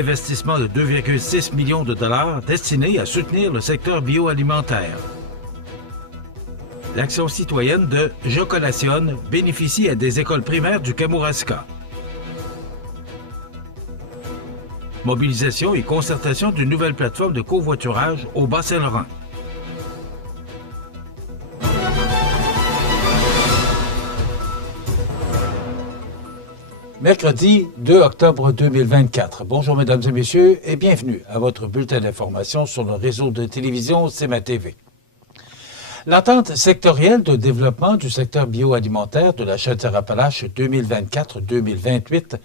investissement de 2,6 millions de dollars destiné à soutenir le secteur bioalimentaire. L'action citoyenne de Je collationne bénéficie à des écoles primaires du Kamouraska. Mobilisation et concertation d'une nouvelle plateforme de covoiturage au Bas-Saint-Laurent. Mercredi 2 octobre 2024. Bonjour mesdames et messieurs et bienvenue à votre bulletin d'information sur le réseau de télévision CMA-TV. L'entente sectorielle de développement du secteur bioalimentaire de la Chaudière-Appalaches 2024-2028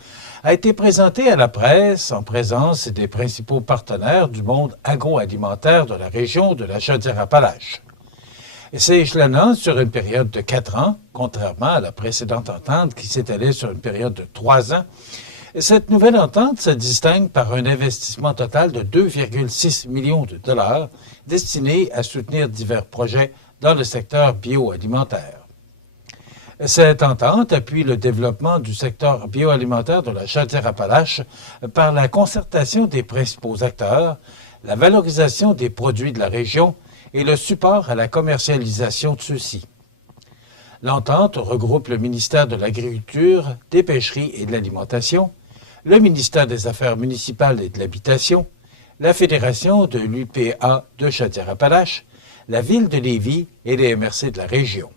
a été présentée à la presse en présence des principaux partenaires du monde agroalimentaire de la région de la Chaudière-Appalaches. S'échelonnant sur une période de 4 ans, contrairement à la précédente entente qui s'étalait sur une période de 3 ans, cette nouvelle entente se distingue par un investissement total de 2,6 millions de dollars destiné à soutenir divers projets dans le secteur bioalimentaire. Cette entente appuie le développement du secteur bioalimentaire de la Chaudière-Appalaches par la concertation des principaux acteurs, la valorisation des produits de la région et le support à la commercialisation de ceux-ci. L'entente regroupe le ministère de l'Agriculture, des Pêcheries et de l'Alimentation, le ministère des Affaires municipales et de l'Habitation, la Fédération de l'UPA de Chaudière-Appalaches, la Ville de Lévis et les MRC de la région.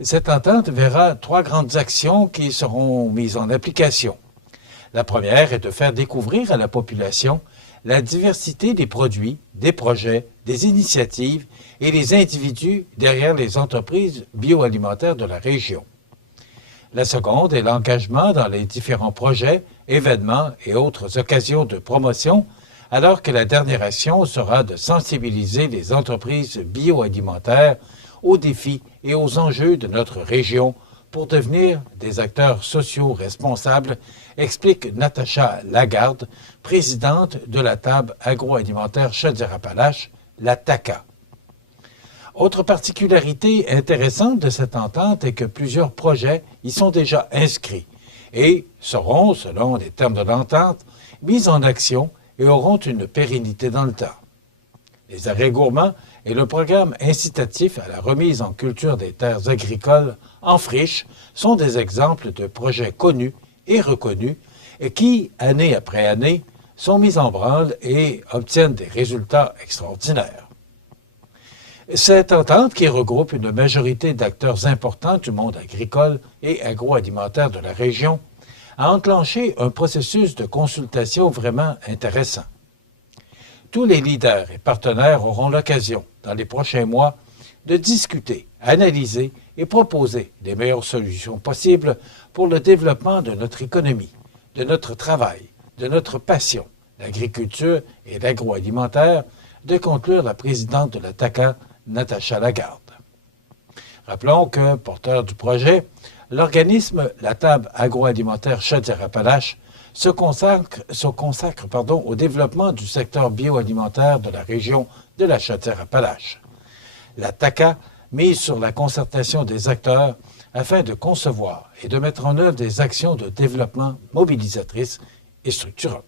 Cette entente verra 3 grandes actions qui seront mises en application. La première est de faire découvrir à la population la diversité des produits, des projets, des initiatives et les individus derrière les entreprises bioalimentaires de la région. La seconde est l'engagement dans les différents projets, événements et autres occasions de promotion, alors que la dernière action sera de sensibiliser les entreprises bioalimentaires aux défis et aux enjeux de notre région pour devenir des acteurs sociaux responsables, explique Natacha Lagarde, présidente de la table agroalimentaire Chaudière-Appalaches, la TACA. Autre particularité intéressante de cette entente est que plusieurs projets y sont déjà inscrits et seront, selon les termes de l'entente, mis en action et auront une pérennité dans le temps. Les arrêts gourmands et le programme incitatif à la remise en culture des terres agricoles en friche sont des exemples de projets connus et reconnus et qui, année après année, sont mis en branle et obtiennent des résultats extraordinaires. Cette entente, qui regroupe une majorité d'acteurs importants du monde agricole et agroalimentaire de la région, a enclenché un processus de consultation vraiment intéressant. Tous les leaders et partenaires auront l'occasion, dans les prochains mois, de discuter, analyser et proposer les meilleures solutions possibles pour le développement de notre économie, de notre travail, de notre passion, l'agriculture et l'agroalimentaire, de conclure la présidente de la TACA, Natacha Lagarde. Rappelons que, porteur du projet, l'organisme La Table agroalimentaire Chaudière-Appalaches se consacre au développement du secteur bioalimentaire de la région de la Chaudière-Appalaches. La TACA mise sur la concertation des acteurs afin de concevoir et de mettre en œuvre des actions de développement mobilisatrices et structurantes.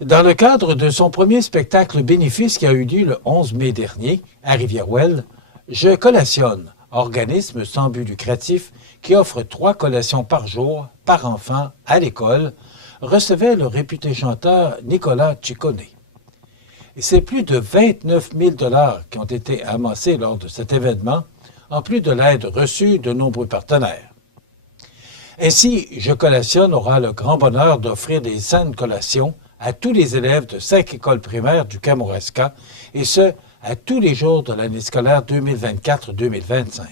Dans le cadre de son premier spectacle bénéfice qui a eu lieu le 11 mai dernier à Rivière-Ouelle, Je collationne, organisme sans but lucratif qui offre 3 collations par jour, par enfant, à l'école, recevait le réputé chanteur Nicolas Ciccone. Et c'est plus de 29 000 $ qui ont été amassés lors de cet événement, en plus de l'aide reçue de nombreux partenaires. Ainsi, Je collationne aura le grand bonheur d'offrir des saines collations à tous les élèves de 5 écoles primaires du Kamouraska, et ce, à tous les jours de l'année scolaire 2024-2025.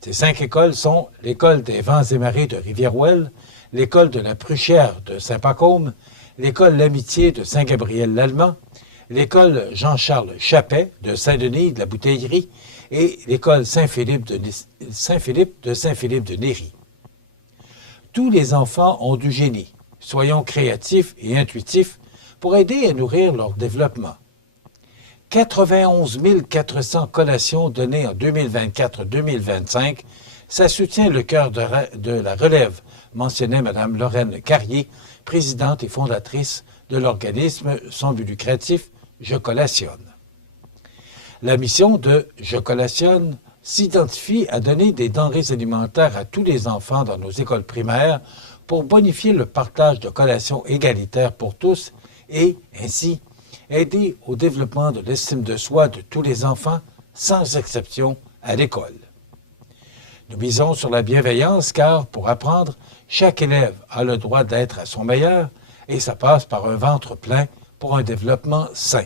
Ces 5 écoles sont l'École des Vents et Marées de Rivière-Ouelle, l'École de la Pruchière de Saint-Pacôme, l'École L'Amitié de Saint-Gabriel-l'Allemand, l'École Jean-Charles Chappet de Saint-Denis de la Bouteillerie et l'École Saint-Philippe de Néry. Tous les enfants ont du génie. Soyons créatifs et intuitifs pour aider à nourrir leur développement. 91 400 collations données en 2024-2025, ça soutient le cœur de la relève mentionnait Mme Lorraine Carrier, présidente et fondatrice de l'organisme sans but lucratif Je collationne. La mission de Je collationne s'identifie à donner des denrées alimentaires à tous les enfants dans nos écoles primaires pour bonifier le partage de collations égalitaires pour tous et, ainsi, aider au développement de l'estime de soi de tous les enfants, sans exception, à l'école. Nous misons sur la bienveillance car, pour apprendre, chaque élève a le droit d'être à son meilleur et ça passe par un ventre plein pour un développement sain.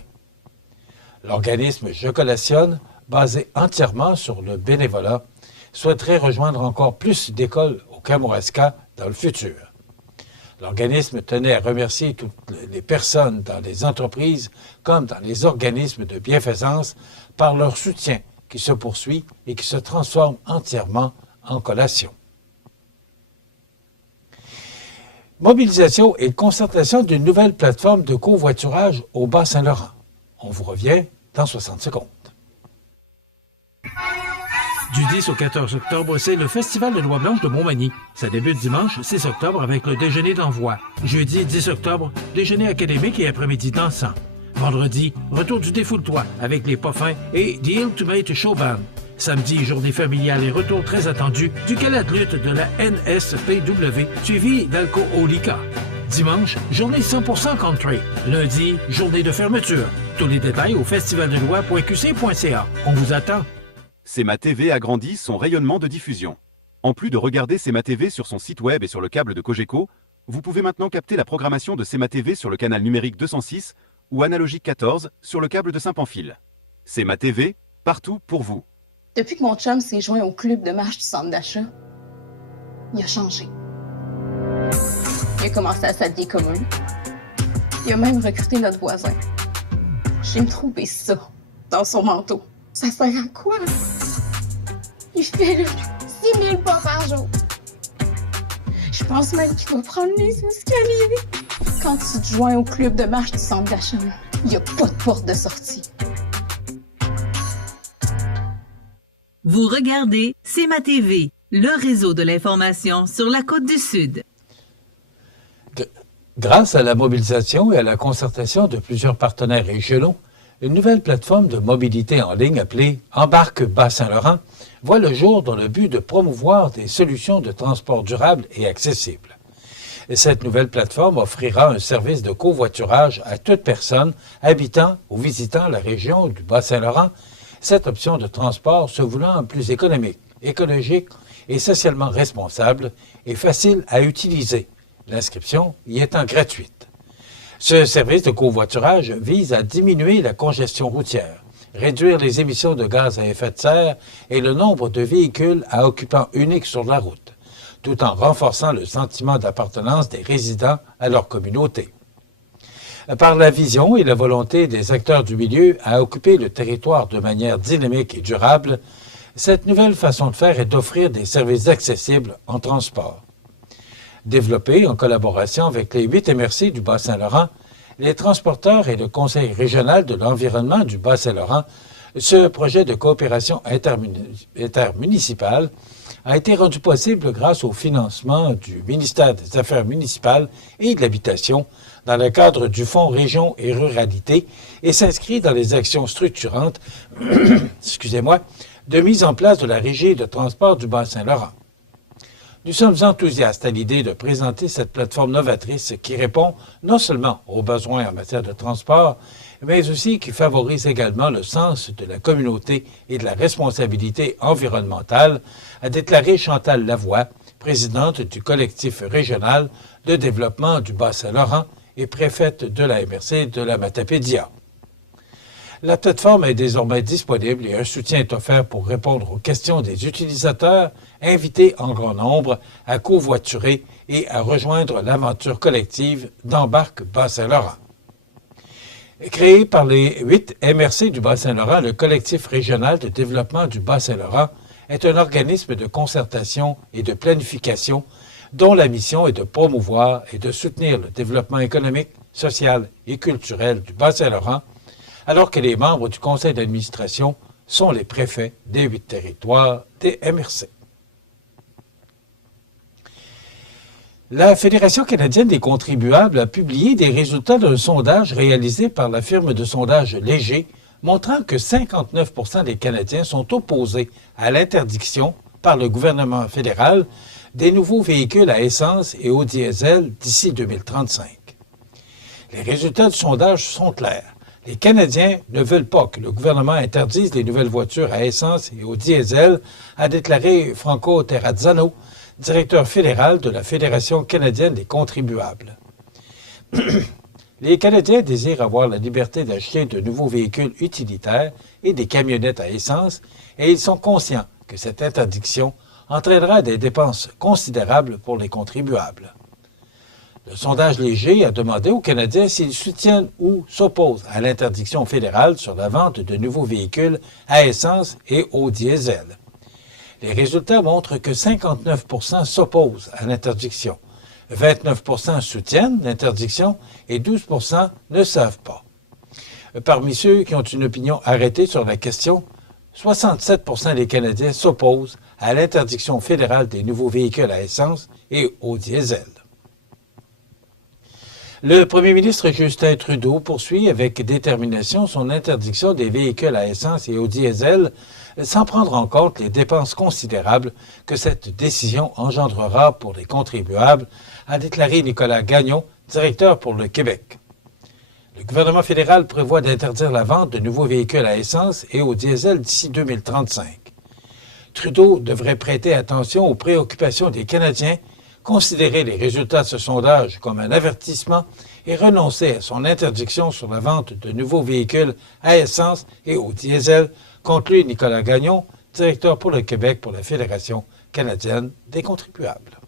L'organisme Je collationne, basé entièrement sur le bénévolat, souhaiterait rejoindre encore plus d'écoles au Kamouraska dans le futur. L'organisme tenait à remercier toutes les personnes dans les entreprises comme dans les organismes de bienfaisance par leur soutien qui se poursuit et qui se transforme entièrement en collation. Mobilisation et concertation d'une nouvelle plateforme de covoiturage au Bas-Saint-Laurent. On vous revient dans 60 secondes. Du 10 au 14 octobre, c'est le Festival de Noix Blanche de Montmagny. Ça débute dimanche 6 octobre avec le déjeuner d'envoi. Jeudi 10 octobre, déjeuner académique et après-midi dansant. Vendredi, retour du Défoule-toi avec les Poffins et The Ultimate Show Band. Samedi, journée familiale et retour très attendu du gala de lutte de la NSPW, suivi d'Alco-Olika. Dimanche, journée 100% country. Lundi, journée de fermeture. Tous les détails au festivaldeloi.qc.ca. On vous attend. CMA TV agrandit son rayonnement de diffusion. En plus de regarder CMA TV sur son site web et sur le câble de Cogeco, vous pouvez maintenant capter la programmation de CMA TV sur le canal numérique 206 ou analogique 14 sur le câble de Saint-Pamphile. CMA TV, partout pour vous. Depuis que mon chum s'est joint au club de marche du centre d'achat, il a changé. Il a commencé à s'habiller comme eux. Il a même recruté notre voisin. J'ai me trouvé ça dans son manteau. Ça sert à quoi? Il fait 6 000 pas par jour. Je pense même qu'il va prendre les escaliers. Quand tu te joins au club de marche du centre d'achat, il n'y a pas de porte de sortie. Vous regardez CMA TV, le réseau de l'information sur la Côte-du-Sud. Grâce à la mobilisation et à la concertation de plusieurs partenaires régionaux, une nouvelle plateforme de mobilité en ligne appelée Embarque Bas-Saint-Laurent voit le jour dans le but de promouvoir des solutions de transport durable et accessibles. Et cette nouvelle plateforme offrira un service de covoiturage à toute personne habitant ou visitant la région du Bas-Saint-Laurent, cette option de transport se voulant plus économique, écologique et socialement responsable et facile à utiliser, l'inscription y étant gratuite. Ce service de covoiturage vise à diminuer la congestion routière, réduire les émissions de gaz à effet de serre et le nombre de véhicules à occupant unique sur la route, tout en renforçant le sentiment d'appartenance des résidents à leur communauté. Par la vision et la volonté des acteurs du milieu à occuper le territoire de manière dynamique et durable, cette nouvelle façon de faire est d'offrir des services accessibles en transport. Développé en collaboration avec les 8 MRC du Bas-Saint-Laurent, les transporteurs et le Conseil régional de l'environnement du Bas-Saint-Laurent, ce projet de coopération intermunicipale a été rendu possible grâce au financement du ministère des Affaires municipales et de l'Habitation dans le cadre du Fonds Région et Ruralité et s'inscrit dans les actions structurantes de mise en place de la Régie de transport du Bas-Saint-Laurent. Nous sommes enthousiastes à l'idée de présenter cette plateforme novatrice qui répond non seulement aux besoins en matière de transport, mais aussi qui favorise également le sens de la communauté et de la responsabilité environnementale, a déclaré Chantal Lavoie, présidente du collectif régional de développement du Bas-Saint-Laurent et préfète de la MRC de la Matapédia. La plateforme est désormais disponible et un soutien est offert pour répondre aux questions des utilisateurs invités en grand nombre à covoiturer et à rejoindre l'aventure collective d'Embarque Bas-Saint-Laurent. Créé par les 8 MRC du Bas-Saint-Laurent, le collectif régional de développement du Bas-Saint-Laurent est un organisme de concertation et de planification dont la mission est de promouvoir et de soutenir le développement économique, social et culturel du Bas-Saint-Laurent, alors que les membres du conseil d'administration sont les préfets des 8 territoires des MRC. La Fédération canadienne des contribuables a publié des résultats d'un sondage réalisé par la firme de sondage Léger, montrant que 59 % des Canadiens sont opposés à l'interdiction par le gouvernement fédéral des nouveaux véhicules à essence et au diesel d'ici 2035. Les résultats du sondage sont clairs. Les Canadiens ne veulent pas que le gouvernement interdise les nouvelles voitures à essence et au diesel, a déclaré Franco Terrazzano, directeur fédéral de la Fédération canadienne des contribuables. Les Canadiens désirent avoir la liberté d'acheter de nouveaux véhicules utilitaires et des camionnettes à essence, et ils sont conscients que cette interdiction entraînera des dépenses considérables pour les contribuables. Le sondage Léger a demandé aux Canadiens s'ils soutiennent ou s'opposent à l'interdiction fédérale sur la vente de nouveaux véhicules à essence et au diesel. Les résultats montrent que 59 % s'opposent à l'interdiction, 29 % soutiennent l'interdiction et 12 % ne savent pas. Parmi ceux qui ont une opinion arrêtée sur la question, 67 % des Canadiens s'opposent à l'interdiction fédérale des nouveaux véhicules à essence et au diesel. Le premier ministre Justin Trudeau poursuit avec détermination son interdiction des véhicules à essence et au diesel sans prendre en compte les dépenses considérables que cette décision engendrera pour les contribuables, a déclaré Nicolas Gagnon, directeur pour le Québec. Le gouvernement fédéral prévoit d'interdire la vente de nouveaux véhicules à essence et au diesel d'ici 2035. Trudeau devrait prêter attention aux préoccupations des Canadiens, considérer les résultats de ce sondage comme un avertissement et renoncer à son interdiction sur la vente de nouveaux véhicules à essence et au diesel, conclut Nicolas Gagnon, directeur pour le Québec pour la Fédération canadienne des contribuables.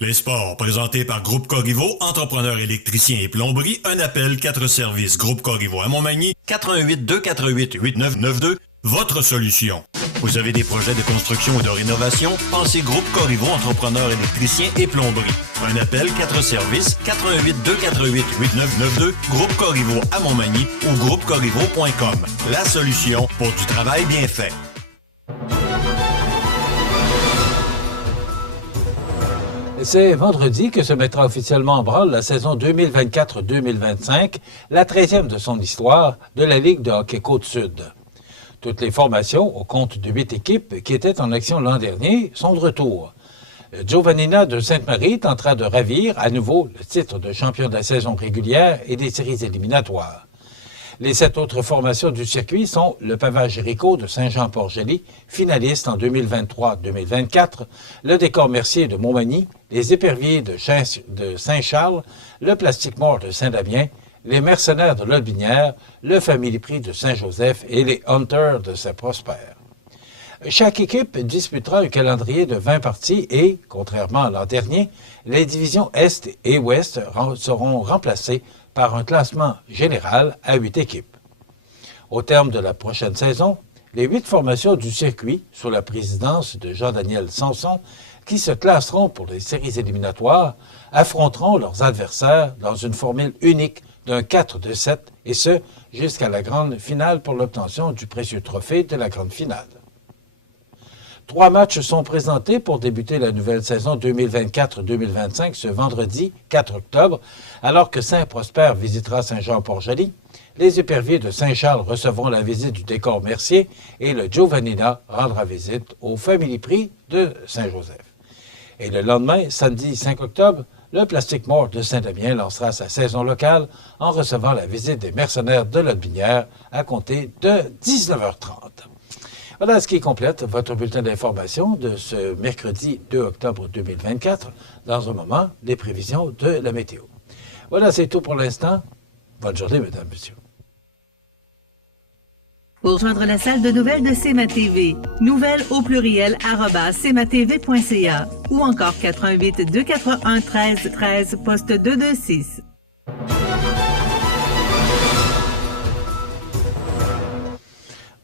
Les sports, présentés par Groupe Corriveau, entrepreneurs électriciens et plomberie, un appel, 4 services. Groupe Corriveau à Montmagny, 88 248 8992, votre solution. Vous avez des projets de construction ou de rénovation? Pensez Groupe Corriveau, entrepreneurs électriciens et plomberie. Un appel, 4 services, 88 248 8992, Groupe Corriveau à Montmagny ou groupecorriveau.com. La solution pour du travail bien fait. C'est vendredi que se mettra officiellement en branle la saison 2024-2025, la 13e de son histoire de la Ligue de hockey Côte-Sud. Toutes les formations, au compte de 8 équipes qui étaient en action l'an dernier, sont de retour. Giovannina de Sainte-Marie tentera de ravir à nouveau le titre de champion de la saison régulière et des séries éliminatoires. Les 7 autres formations du circuit sont le Pavage Jéricho de Saint-Jean-Port-Joli, finaliste en 2023-2024, le Décor Mercier de Montmagny, les Éperviers de Saint-Charles, le Plastique Mort de Saint-Damien, les Mercenaires de Lotbinière, le Family Prix de Saint-Joseph et les Hunters de Saint-Prosper. Chaque équipe disputera un calendrier de 20 parties et, contrairement à l'an dernier, les divisions Est et Ouest seront remplacées par un classement général à 8 équipes. Au terme de la prochaine saison, les 8 formations du circuit, sous la présidence de Jean-Daniel Sanson, qui se classeront pour les séries éliminatoires, affronteront leurs adversaires dans une formule unique d'un 4-2-7, et ce, jusqu'à la grande finale pour l'obtention du précieux trophée de la grande finale. 3 matchs sont présentés pour débuter la nouvelle saison 2024-2025 ce vendredi 4 octobre, alors que Saint-Prosper visitera Saint-Jean-Port-Joli. Les Éperviers de Saint-Charles recevront la visite du Décor Mercier et le Giovannina rendra visite au Family Prix de Saint-Joseph. Et le lendemain, samedi 5 octobre, le Plastique Mort de Saint-Damien lancera sa saison locale en recevant la visite des Mercenaires de Lotbinière à compter de 19h30. Voilà ce qui complète votre bulletin d'information de ce mercredi 2 octobre 2024. Dans un moment, les prévisions de la météo. Voilà, c'est tout pour l'instant. Bonne journée, mesdames, messieurs. Pour joindre la salle de nouvelles de CMA-TV, nouvelles au pluriel @cmatv.ca ou encore 88 281 13 13 poste 226.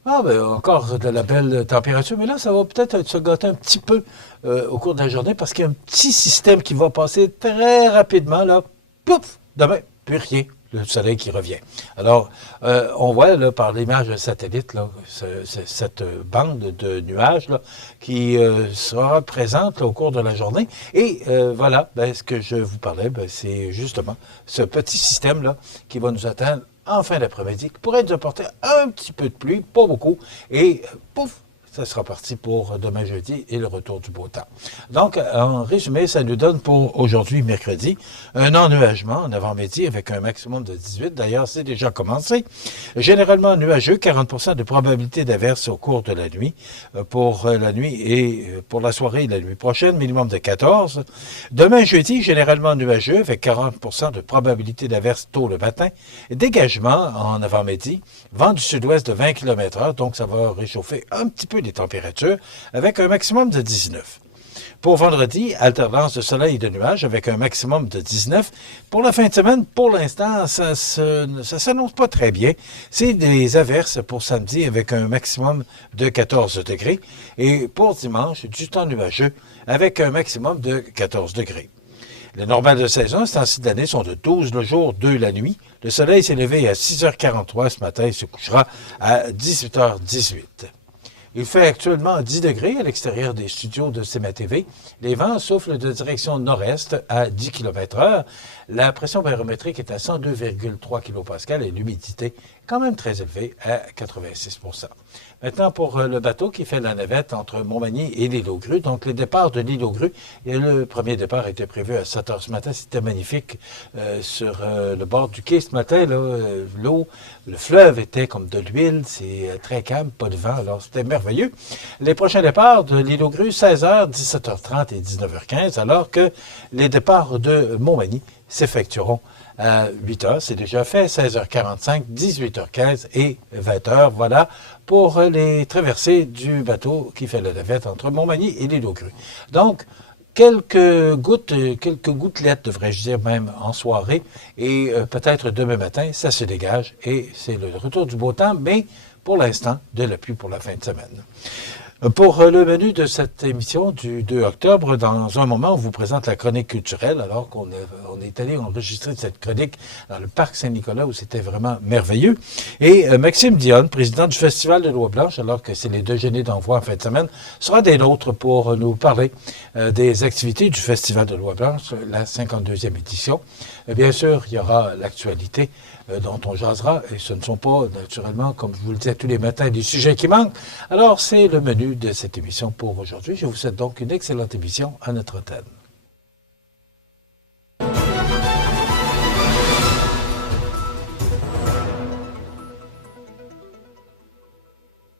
Ah, ben encore de la belle température, mais là, ça va peut-être se gâter un petit peu au cours de la journée parce qu'il y a un petit système qui va passer très rapidement, là. Pouf! Demain, plus rien. le soleil qui revient. Alors, on voit là, par l'image de satellite là, cette bande de nuages là, qui sera présente là, au cours de la journée. Et voilà, ce que je vous parlais, c'est justement ce petit système-là qui va nous atteindre en fin d'après-midi, qui pourrait nous apporter un petit peu de pluie, pas beaucoup, et pouf, ça sera parti pour demain jeudi et le retour du beau temps. Donc, en résumé, ça nous donne pour aujourd'hui, mercredi, un ennuagement en avant-midi avec un maximum de 18. D'ailleurs, c'est déjà commencé. Généralement nuageux, 40% de probabilité d'averse au cours de la nuit. Pour la nuit et pour la soirée et la nuit prochaine, minimum de 14. Demain jeudi, généralement nuageux avec 40% de probabilité d'averse tôt le matin. Dégagement en avant-midi, vent du sud-ouest de 20 km/h, donc ça va réchauffer un petit peu les températures avec un maximum de 19. Pour vendredi, alternance de soleil et de nuages avec un maximum de 19. Pour la fin de semaine, pour l'instant, ça s'annonce pas très bien. C'est des averses pour samedi avec un maximum de 14 degrés. Et pour dimanche, du temps nuageux avec un maximum de 14 degrés. Les normales de saison, ces temps-ci de l'année, sont de 12 le jour, 2 la nuit. Le soleil s'est levé à 6h43 ce matin et se couchera à 18h18. Il fait actuellement 10 degrés à l'extérieur des studios de CMA-TV. Les vents soufflent de direction nord-est à 10 km/h. La pression barométrique est à 102,3 kPa et l'humidité quand même très élevée à 86%. Maintenant, pour le bateau qui fait la navette entre Montmagny et l'île aux Grues, donc le départ de l'île aux Grues, et le premier départ était prévu à 7 h ce matin. C'était magnifique sur le bord du quai ce matin. L'eau, le fleuve était comme de l'huile, c'est très calme, pas de vent, alors c'était merveilleux. Les prochains départs de l'île aux Grues, 16 h, 17 h 30 et 19 h 15, alors que les départs de Montmagny s'effectueront à 8 h. C'est déjà fait, 16 h 45, 18 h 15 et 20 h. Voilà pour les traversées du bateau qui fait la navette entre Montmagny et l'île aux Grues. Donc, quelques gouttelettes, devrais-je dire même, en soirée, et peut-être demain matin, ça se dégage, et c'est le retour du beau temps, mais pour l'instant, de la pluie pour la fin de semaine. Pour le menu de cette émission du 2 octobre, dans un moment, on vous présente la chronique culturelle, alors qu'on est allé enregistrer cette chronique dans le parc Saint-Nicolas, où c'était vraiment merveilleux. Et Maxime Dionne, président du Festival de Loi-Blanche, alors que c'est les déjeuners d'envoi en fin de semaine, sera des nôtres pour nous parler des activités du Festival de Loi-Blanche, la 52e édition. Et bien sûr, il y aura l'actualité dont on jasera, et ce ne sont pas, naturellement, comme je vous le disais tous les matins, des sujets qui manquent. Alors, c'est le menu de cette émission pour aujourd'hui. Je vous souhaite donc une excellente émission à notre antenne.